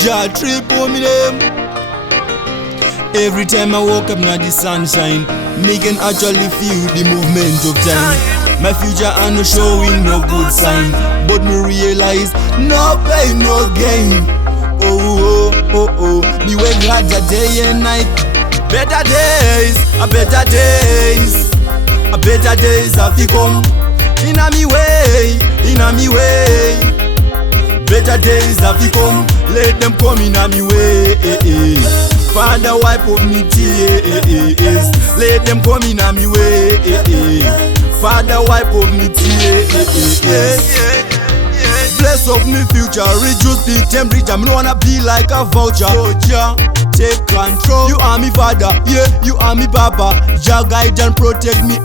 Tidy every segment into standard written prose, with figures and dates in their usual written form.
Jah trip on me them. Every time I wake up now the sunshine, me can actually feel the movement of time. My future are no showing no good sign, but me realize no pain no gain. Oh oh oh oh, me wake harder day and night. Better days, a better days, a better days have to come. Inna me way, inna me way. Better days have to come, let them come inna me way. Father wipe up me tears, let them come inna me way. Father wipe up me tears. Bless up me future, reduce the temperature. Me no wanna be like a vulture. Jah, take control. You are me father, yeah, you are me papa. Jah guide and protect me,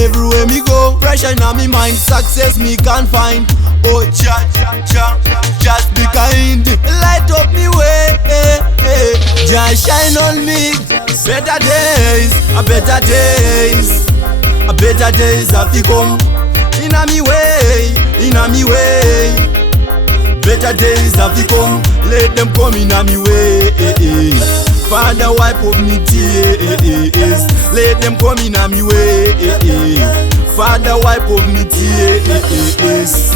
everywhere me go. Pressure in me mind, success me can't find. Oh Jah, just be kind. Light up me way, Jah shine on me. Better days, a better days, a better days have to come. Inna me way, inna me way. Better days have to come, let them come inna me way. Father wipe up me tears, let them come inna me way. Father wipe up me tears.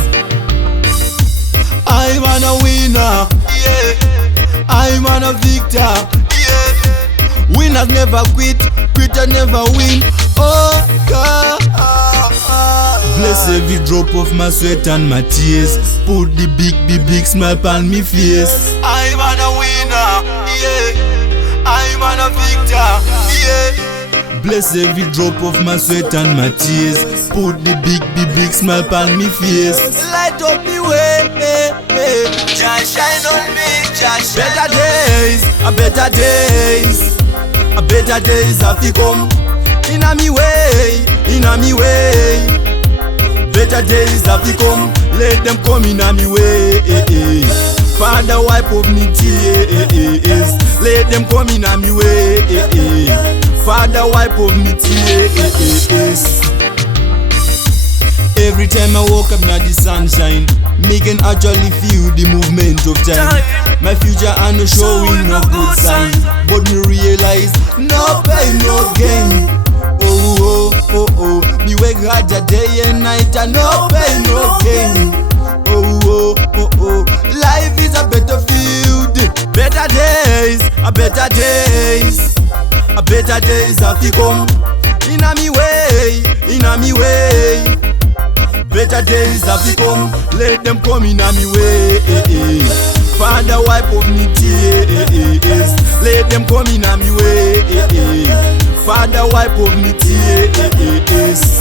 I'm a winner, yeah. I'm a victor, yeah. Winners never quit, quitter never win. Oh God. Bless every drop of my sweat and my tears. Put the big smile on me face. I'm a winner, yeah. I'm a victor, yeah. Bless every drop of my sweat and my tears. Put the big smile on me face. Light up the way, Jah shine on me, Jah shine. Better days, a better days, a better days have to come. Inna me way, inna me way. Better days have to come, let them come inna me way. Father wipe up me tears, let them come inna me way. Father wipe up me tears. Every time I woke up now the sunshine, me can actually feel the movement of time. My future are no showing no good sign, but me realize no pain no gain. Oh oh oh oh, me work harder day and night and no pain no gain. Oh oh oh oh, life is a better field. Better days, a better days, a better days have to come. Inna me way, inna me way. Better days have to come, let them come inna me way. Father wipe up me tears, let them come inna me way. Father wipe up me tears.